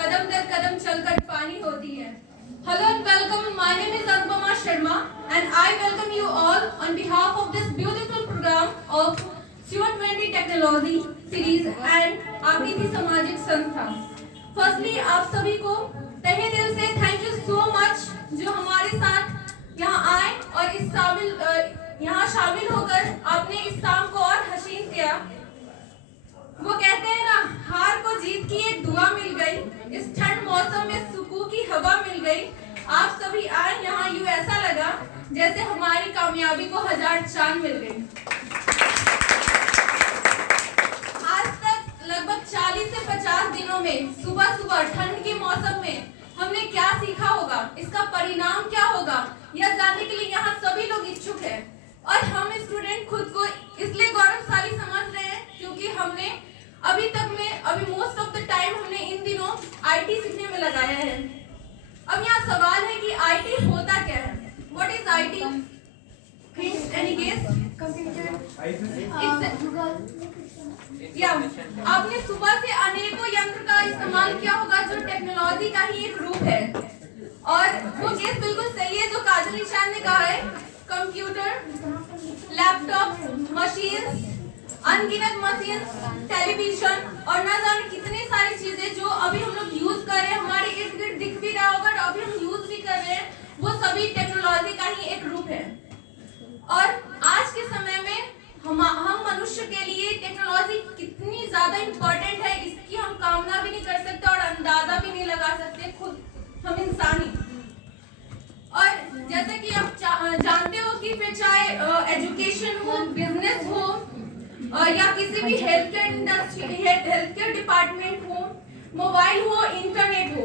कदम दर कदम चलकर पानी होती है। Hello and welcome. My name is Anupama Sharma and I welcome you all on behalf of this beautiful program of CO20 Technology Series and आकृति सामाजिक संस्था। Firstly, आप सभी को तहे दिल से थैंक यू सो मच जो हमारे साथ यहाँ आए और यहाँ शामिल होकर आपने इस शाम को और हसीन किया। वो कहते हैं ना, हार को जीत की एक दुआ मिल गई, इस ठंड मौसम में सुकून की हवा मिल गई। आप सभी आए यहाँ, यूं ऐसा लगा जैसे हमारी कामयाबी को 1000 चांद मिल गए। आज तक लगभग 40 से 50 दिनों में सुबह सुबह ठंड के मौसम में हमने क्या सीखा होगा, इसका परिणाम क्या होगा, यह जानने के लिए यहाँ सभी लोग इच्छुक हैं। और हम स्टूडेंट खुद को इसलिए गौरवशाली समझ रहे हैं क्योंकि हमने अभी मोस्ट ऑफ द टाइम हमने इन दिनों आईटी सीखने में लगाया है। अब यहाँ सवाल है कि आईटी होता क्या है? What is IT? Any guess? Computer, आपने सुबह से अनेकों यंत्र का इस्तेमाल किया होगा जो टेक्नोलॉजी का ही एक रूप है। और वो केस बिल्कुल सही है जो काजल ईशान ने कहा है। कंप्यूटर, लैपटॉप, मशीन, अनगिनत मशीन, टेलीविजन और ना जाने कितनी सारी चीजें जो अभी हम लोग यूज कर रहे हैं, हमारे इर्द गिर्द दिख भी रहा होगा और अभी हम यूज भी कर रहे हैं, वो सभी टेक्नोलॉजी का ही एक रूप है। और आज के समय में हम मनुष्य के लिए टेक्नोलॉजी कितनी ज्यादा इम्पोर्टेंट है, इसकी हम कामना भी नहीं कर सकते और अंदाजा भी नहीं लगा सकते, खुद हम इंसान ही। और जैसे कि आप जानते हो कि फिर चाहे एजुकेशन हो, बिजनेस हो या किसी भी हेल्थ केयर डिपार्टमेंट हो, मोबाइल हो, इंटरनेट हो,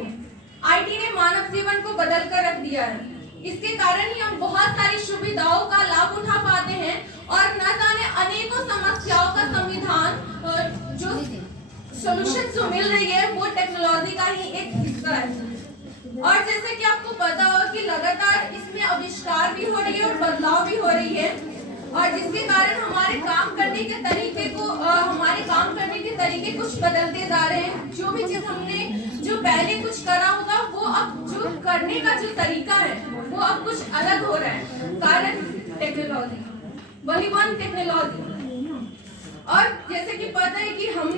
आईटी ने मानव जीवन को बदल कर रख दिया है। इसके कारण ही हम बहुत सारी सुविधाओं का लाभ उठा पाते हैं और न जाने अनेकों समस्याओं का समाधान जो सॉल्यूशन जो मिल रही है वो टेक्नोलॉजी का ही एक हिस्सा है। और जैसे कि आपको पता हो कि लगातार इसमें आविष्कार भी हो रही है और बदलाव भी हो रही है और जिसके कारण हमारे काम करने के तरीके कुछ बदलते जा रहे हैं। जो भी चीज हमने जो पहले कुछ करा होगा वो अब जो करने का जो तरीका है वो अब कुछ अलग हो रहा है, कारण टेक्नोलॉजी, वही वन टेक्नोलॉजी। और जैसे कि पता है कि हम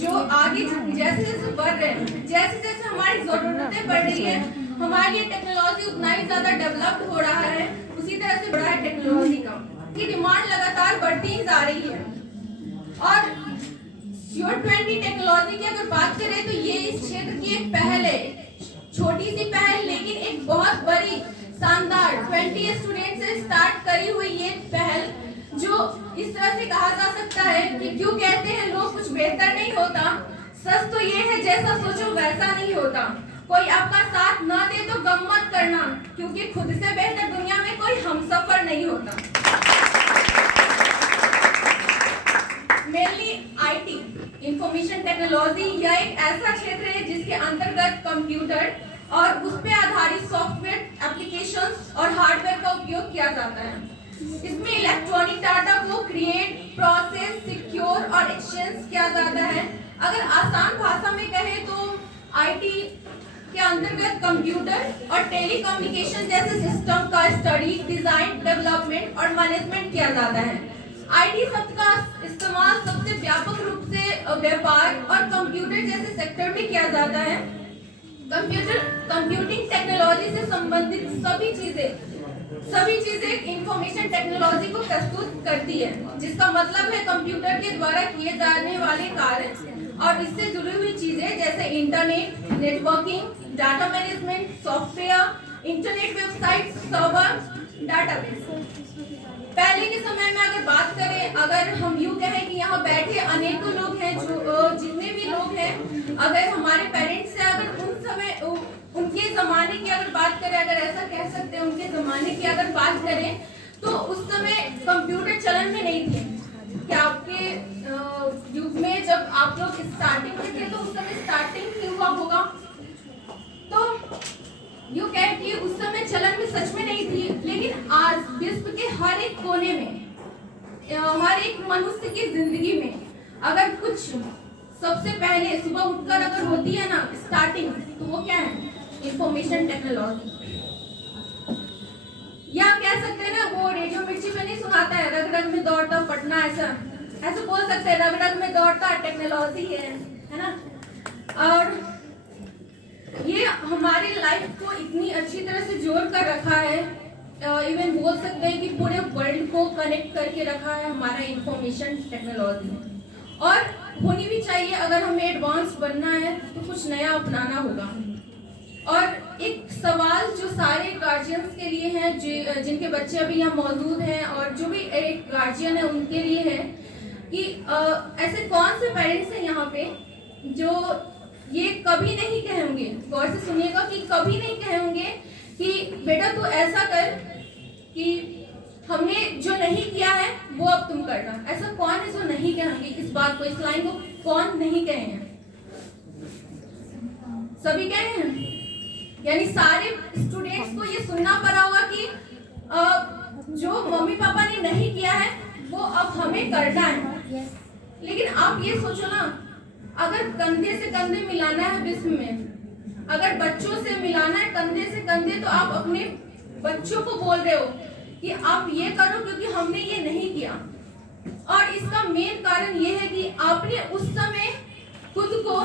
जो आगे जैसे जैसे बढ़ रहे हैं, जैसे जैसे हमारी जरूरतें बढ़ रही है, हमारे लिए टेक्नोलॉजी उतना ही ज्यादा डेवलप्ड हो रहा है, उसी तरह से बढ़ा है टेक्नोलॉजी का की डिमांड लगातार बढ़ती ही जा रही है। और CO20 टेक्नोलॉजी की अगर बात करें तो ये इस क्षेत्र की एक पहल है, छोटी सी पहल लेकिन एक बहुत बड़ी शानदार 20 स्टूडेंट से स्टार्ट करी हुई ये पहल, जो इस तरह से कहा जा सकता है कि क्यों कहते हैं लोग कुछ बेहतर नहीं होता, सच तो ये है जैसा सोचो वैसा नहीं होता। कोई आपका साथ ना दे तो गम मत करना, क्योंकि खुद से बेहतर दुनिया में कोई हमसफर नहीं होता। मेनली आईटी, इंफॉर्मेशन टेक्नोलॉजी, यह एक ऐसा क्षेत्र है जिसके अंतर्गत कंप्यूटर और उस पर आधारित सॉफ्टवेयर एप्लीकेशंस और हार्डवेयर का उपयोग किया जाता है। इसमें इलेक्ट्रॉनिक डाटा को क्रिएट, प्रोसेस, सिक्योर और एक्सचेंज किया जाता है। अगर आसान भाषा में कहें तो आईटी के अंतर्गत कंप्यूटर और टेलीकम्युनिकेशन जैसे सिस्टम का स्टडी, डिजाइन, डेवलपमेंट और मैनेजमेंट किया जाता है। आईटी शब्द का इस्तेमाल सबसे व्यापक रूप से व्यापार और कंप्यूटर जैसे सेक्टर में किया जाता है। कंप्यूटिंग टेक्नोलॉजी से संबंधित सभी चीजें इंफॉर्मेशन टेक्नोलॉजी को प्रस्तुत करती है, जिसका मतलब है कंप्यूटर के द्वारा किए जाने वाले कार्य और इससे जुड़ी हुई चीजें जैसे internet, networking, data management, software, internet website, server, database. पहले के समय में अगर बात करें, अगर हम यूं कहें कि यहाँ बैठे अनेकों लोग हैं, जो जितने भी लोग हैं, अगर हमारे पेरेंट्स से अगर उन समय उनके जमाने की अगर बात करें, अगर ऐसा कह सकते हैं उनके जमाने की अगर बात करें तो उस समय कंप्यूटर चलन में नहीं थे। क्या आपके युग में जब आप लोग स्टार्टिंग में थे तो उस समय स्टार्टिंग हुआ होगा, तो यूं कह कि उस समय चलन में सच में नहीं थी, लेकिन आज विश्व के हर एक कोने में, हर एक मनुष्य की जिंदगी में अगर कुछ सबसे पहले सुबह उठकर अगर होती है ना स्टार्टिंग, तो वो क्या है? Information technology. या कह सकते हैं ना, वो रेडियो मिर्ची में नहीं सुनाता है, रग रग में दौड़ता पटना, ऐसा बोल सकते हैं, रग रग में दौड़ता टेक्नोलॉजी है ना। और ये हमारी लाइफ को इतनी अच्छी तरह से जोड़ कर रखा है, इवन बोल सकते हैं कि पूरे वर्ल्ड को कनेक्ट करके रखा है हमारा इंफॉर्मेशन टेक्नोलॉजी। और होनी भी चाहिए, अगर हमें एडवांस बनना है तो कुछ नया अपनाना होगा। और एक सवाल जो सारे गार्जियंस के लिए है, जिनके बच्चे अभी यहाँ मौजूद हैं और जो भी एक गार्जियन है उनके लिए है कि ऐसे कौन से पेरेंट्स हैं यहाँ पे जो ये कभी नहीं कहेंगे, गौर से सुनिएगा, कि कभी नहीं कहेंगे कि बेटा तू ऐसा कर कि हमने जो नहीं किया है वो अब तुम करना। ऐसा कौन है जो नहीं कहेंगे इस बात को, इस लाइन को कौन नहीं कहे हैं? सभी कहे हैं, यानी सारे स्टूडेंट्स को ये सुनना पड़ा होगा कि जो मम्मी पापा ने नहीं किया है वो अब हमें करना है। लेकिन आप ये सोचो ना, अगर कंधे से कंधे मिलाना है विश्व में, अगर बच्चों से मिलाना है कंधे से कंधे, तो आप अपने बच्चों को बोल रहे हो कि आप ये करो क्योंकि हमने ये नहीं किया। और इसका मेन कारण ये है कि आपने उस समय खुद को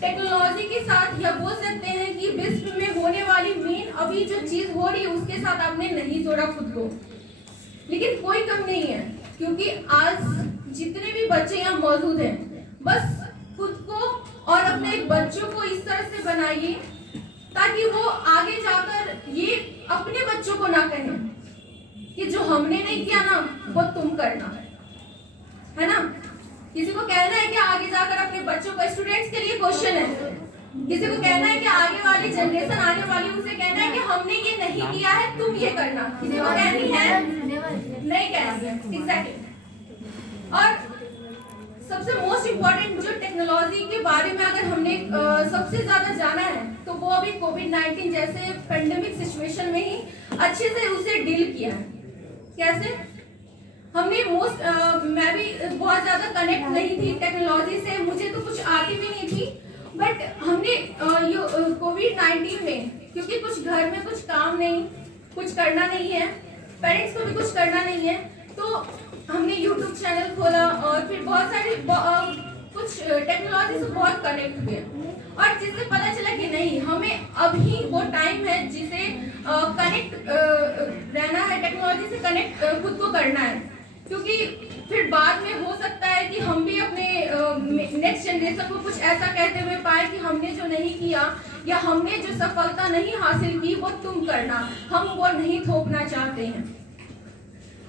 टेक्नोलॉजी के साथ, या बोल सकते हैं कि विश्व में होने वाली मेन अभी जो चीज हो रही है उसके साथ आपने नहीं जोड़ा खुद को। लेकिन कोई कम नहीं है, क्योंकि आज जितने भी बच्चे यहाँ मौजूद हैं, बस खुद को और अपने बच्चों को इस तरह से बनाइए ताकि वो आगे जाकर ये अपने बच्चों को ना कहें कि जो हमने नहीं किया ना वो तुम करना है ना। किसी को कहना है कि आगे जाकर अपने बच्चों को, स्टूडेंट्स के लिए क्वेश्चन है, किसी को कहना है कि आगे वाली जनरेशन आने वाली, उसे कहना है कि हमने ये नहीं किया है तुम ये करना, किसी को कहनी है? नहीं कहनी। एग्जैक्टली। और सबसे मोस्ट इम्पोर्टेंट जो टेक्नोलॉजी के बारे में अगर हमने सबसे ज्यादा जाना है तो वो अभी कोविड-19 जैसे पेंडेमिक सिचुएशन में ही अच्छे से उसे डील किया है। कैसे? हमने मैं भी बहुत ज्यादा कनेक्ट नहीं थी टेक्नोलॉजी से, मुझे तो कुछ आती भी नहीं थी, बट हमने कोविड-19 में, क्योंकि कुछ घर में कुछ काम नहीं, कुछ करना नहीं है, पेरेंट्स को भी कुछ करना नहीं है, तो हमने यूट्यूब चैनल खोला और फिर बहुत सारे कुछ टेक्नोलॉजी से बहुत कनेक्ट हुए, और जिससे पता चला कि नहीं, हमें अभी वो टाइम है जिसे कनेक्ट रहना है, टेक्नोलॉजी से कनेक्ट खुद को करना है, क्योंकि फिर बाद में हो सकता है कि हम भी अपने नेक्स्ट जनरेशन को कुछ ऐसा कहते हुए पाए कि हमने जो नहीं किया या हमने जो सफलता नहीं हासिल की वो तुम करना, हम वो नहीं थोपना चाहते हैं।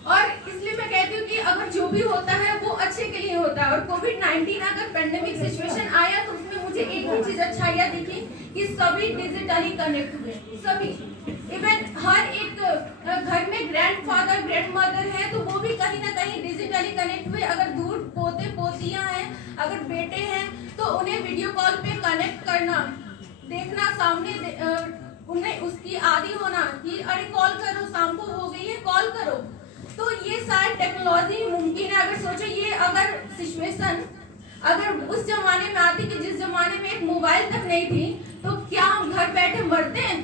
और इसलिए मैं कहती हूँ कि अगर जो भी होता है वो अच्छे के लिए होता है। और कोविड-19 अगर पेंडेमिक सिचुएशन आया तो उसमें मुझे एक ही चीज अच्छाइयाँ दिखी कि सभी डिजिटली कनेक्ट हुए, सभी। इवन हर एक घर में ग्रैंडफादर ग्रैंडमदर है तो वो भी कहीं ना कहीं डिजिटली कनेक्ट हुए। अगर दूर पोते पोतियां हैं, अगर बेटे हैं, तो उन्हें वीडियो कॉल पे कनेक्ट करना, देखना सामने, उन्हें उसकी आदी होना कि अरे कॉल करो, शाम को हो गई है कॉल करो। तो ये सारी टेक्नोलॉजी मुमकिन है। अगर सोचो ये अगर सिचुएशन अगर उस जमाने में आती कि जिस जमाने में एक मोबाइल तक नहीं थी, तो क्या हम घर बैठे मरते हैं?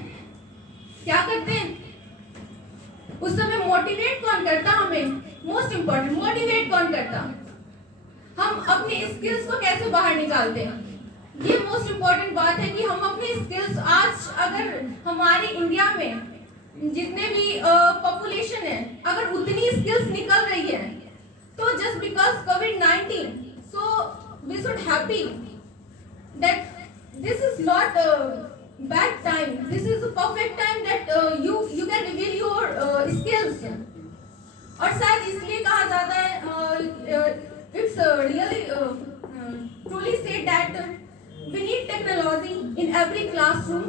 क्या करते हैं? उस समय मोटिवेट कौन करता हमें? मोस्ट इम्पोर्टेंट, मोटिवेट कौन करता? हम अपने स्किल्स को कैसे बाहर निकालते हैं? ये मोस्ट इम्पोर्टेंट बात है कि हम अपने स्किल्स, आज अगर हमारे इंडिया में जितने भी पॉपुलेशन है, अगर उतनी स्किल्स निकल रही है, तो just because covid, so we should happy that this is not a bad time, this is a perfect time that you can reveal your skills। और शायद इसलिए कहा जाता है, it's really truly said that we need technology in every classroom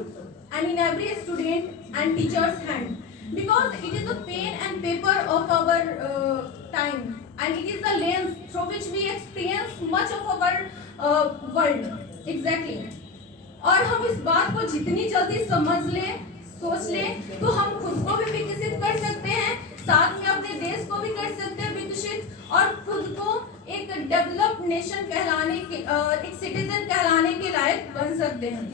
and in every student and teacher's hand, because it is the pen and paper of our time, and it is the lens through which we experience much of our world। Exactly। और हम इस बात को जितनी जल्दी समझ लें, सोच लें, तो हम खुद को भी विकसित कर सकते हैं, साथ में अपने देश को भी कर सकते हैं विकसित, और खुद को एक डेवलप्ड नेशन कहलाने के एक सिटीजन कहलाने के लायक बन सकते हैं।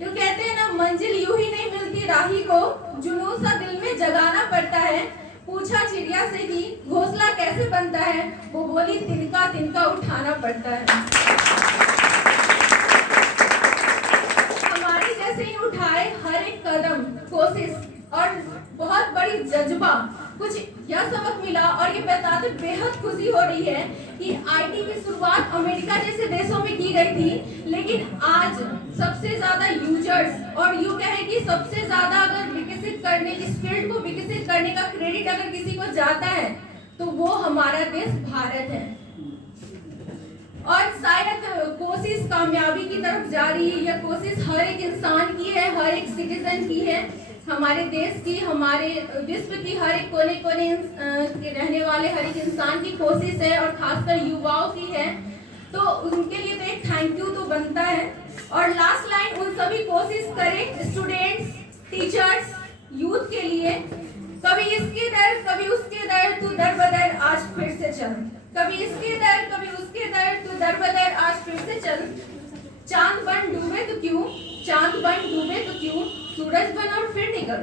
जो कहते हैं ना, मंजिल यूं ही नहीं मिलती राही को, जुनून सा दिल में जगाना पड़ता है। पूछा चिड़िया से कि घोंसला कैसे बनता है, वो बोली तिनका तिनका उठाना पड़ता है। हमारी जैसे ही उठाए हर एक कदम, कोशिश और बहुत बड़ी जज्बा, कुछ यह सबक मिला और ये बताते बेहद खुशी हो रही है कि आईटी की शुरुआत अमेरिका जैसे देशों में की गई थी, लेकिन आज सबसे ज्यादा यूजर्स और यूं कहें कि सबसे ज्यादा अगर विकसित करने, इस फील्ड को विकसित करने का क्रेडिट अगर किसी को जाता है तो वो हमारा देश भारत है। और शायद कोशिश कामयाबी की तरफ जा रही है। यह कोशिश हर एक इंसान की है, हर एक सिटीजन की है, हमारे देश की, हमारे विश्व की हर एक कोने कोने के रहने वाले हर एक इंसान की कोशिश है और खासकर युवाओं की है। तो उनके लिए तो एक थैंक यू तो बनता है। और लास्ट लाइन उन सभी कोशिश करें स्टूडेंट्स, टीचर्स, यूथ के लिए, कभी इसके दर कभी उसके दर, तू दर बदर आज फिर से चल, कभी इसके दर कभी उसके दर, तू दर बदर आज फिर से चल। चांद बन डूबे तो क्यों, चांद बन डूबे तो क्यों, सूरज बन और फिर निकल,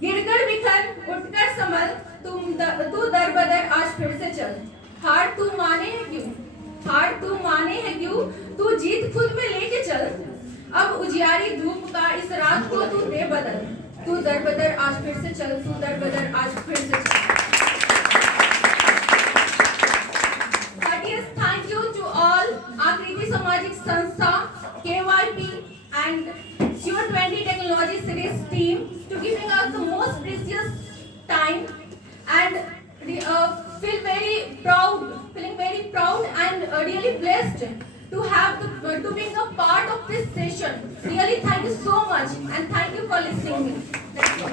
गिरकर बिखर उठकर संभल, तू दर बदर आज फिर से चल। हार तू माने है क्यों, हार तू माने है क्यों, तू जीत खुद में लेके चल। अब उजियारी धूप का इस रात को तू दे बदल, तू दर बदर आज फिर से चल, तू दर बदर आज फिर से चल। Thank you to all आकृति सामाजिक संस्था, KYP and CU20 Technology Series team to giving us the most precious time and feeling very proud and really blessed to have to being a part of this session. Really thank you so much and thank you for listening me. That's all.